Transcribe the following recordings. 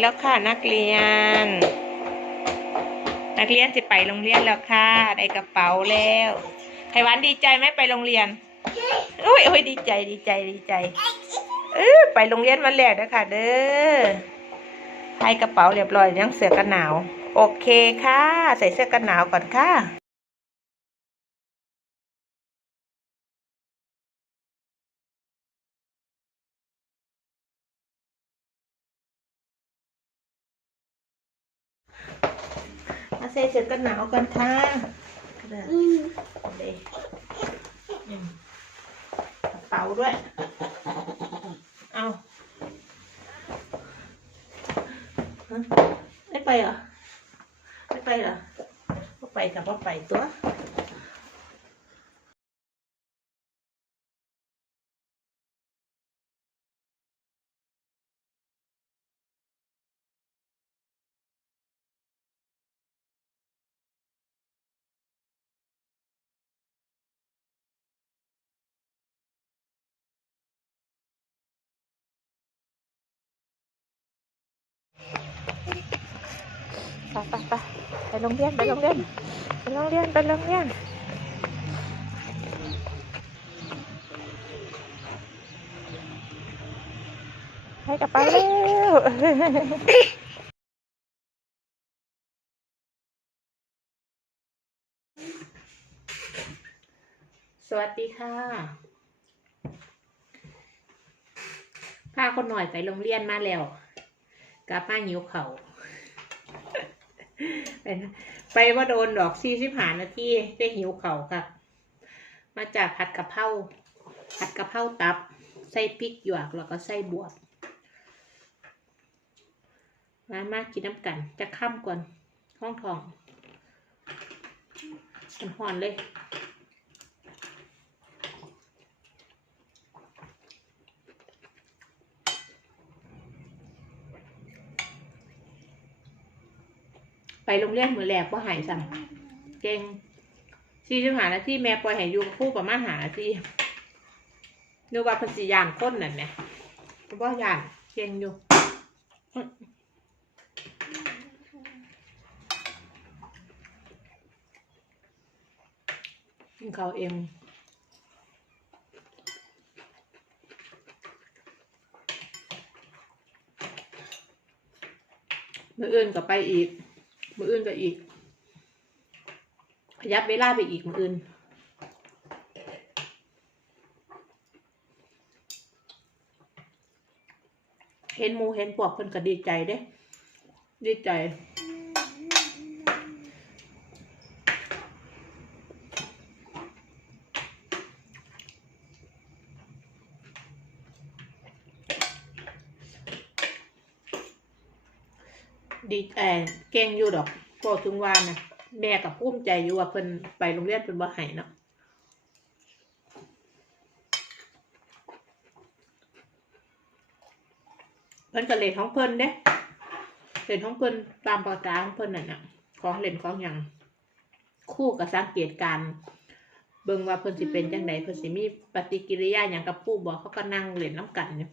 แล้วค่ะนักเรียน นักเรียนจะไปโรงเรียนแล้วค่ะได้กระเป๋าแล้วไขวันดีใจไหมไปโรงเรียนโอ้ยโอ้ยดีใจดีใจดีใจเออไปโรงเรียนวันแรกนะคะเด้อให้กระเป๋าเรียบร้อยยังเสื้อกันหนาว โอเคค่ะ ใส่เสื้อกันหนาวก่อนค่ะ ใส่เสื้อกันหนาวก่อนค่ะเด้ออืมเด้อืมกระเป๋าด้วย เอาฮะไม่ไปเหรอ ไม่ไปเหรอก็ไปกับว่าไปตัว ไปไปไปไปโรงเรียนไปโรงเรียนไปโรงเรียนไปโรงเรียนให้กลับไปเร็วสวัสดีค่ะพาคนหน่อยไปโรงเรียนมาแล้วกลับมาหิวเขา ไปว่าโดนดอกซี่สิบหานาทีได้หิวเข่าค่ะ มาจากผัดกะเพราผัดกะเพราตับ ใส่พริกหยวกแล้วก็ใส่บวบมามากินน้ำกัน จะข้ามก่อนห้องทองมันหอนเลย ไปโรงเรียนมือแรกว่าหายสั่งเก่งสี่สิบหานาทีแม่ปล่อยห้อยู่กับครู่ประมาณหานาทีนึกว่าพันสียานก้นนั่นเนี่ยเพราะว่ายานเก่งอยู่เขาเองมืออื่นก็ไปอีก มืออื่นก็อีก ขยับเวลาไปอีกมืออื่นเห็นมูเห็นปวกเพิ่นก็ดีใจเด้ ดีใจ ดีเออเก่งอยู่ดอกพอถึงว่านะแม่กับภูมิใจอยู่ว่าเพิ่นไปโรงเรียนเพิ่นบ่ให้เนาะเพิ่นก็เล่นของเพิ่นเด้เล่นของเพิ่นตามประจาของเพิ่นนั่นน่ะของเล่นของหยังคู่กับสังเกตการเบิ่งว่าเพิ่นสิเป็นจังไดเพิ่นสิมีปฏิกิริยาหยังกับปู่บ่เขาก็นั่งเล่นน้ำกันอยู่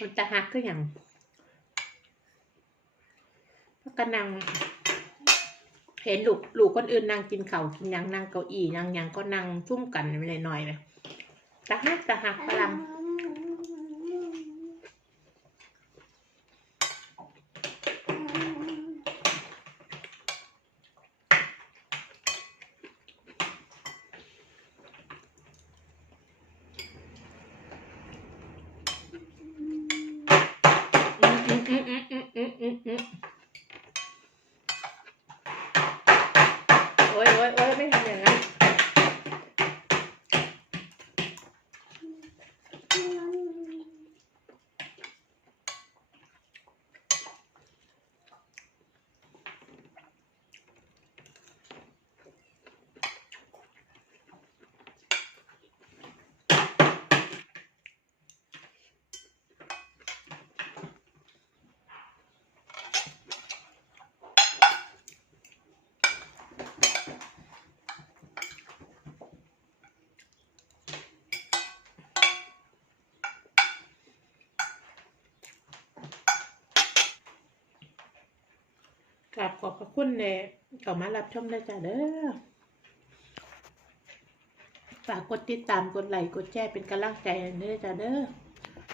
มันจะหักก็อย่างพักก็นั่งเห็นลูกลูกคนอื่นนั่งกินเขาวกินยังนั่งเก้าอี้นั่งยังก็นั่งซุ่มกันไปหน่อยเลยตะหักตะหักพลัง กราบขอบพระคุณเน่เข้ามารับชมได้จ้ะเด้อฝากกดติดตามกดไลค์กดแชร์เป็นกำลังใจให้เด้อจ้ะเด้อ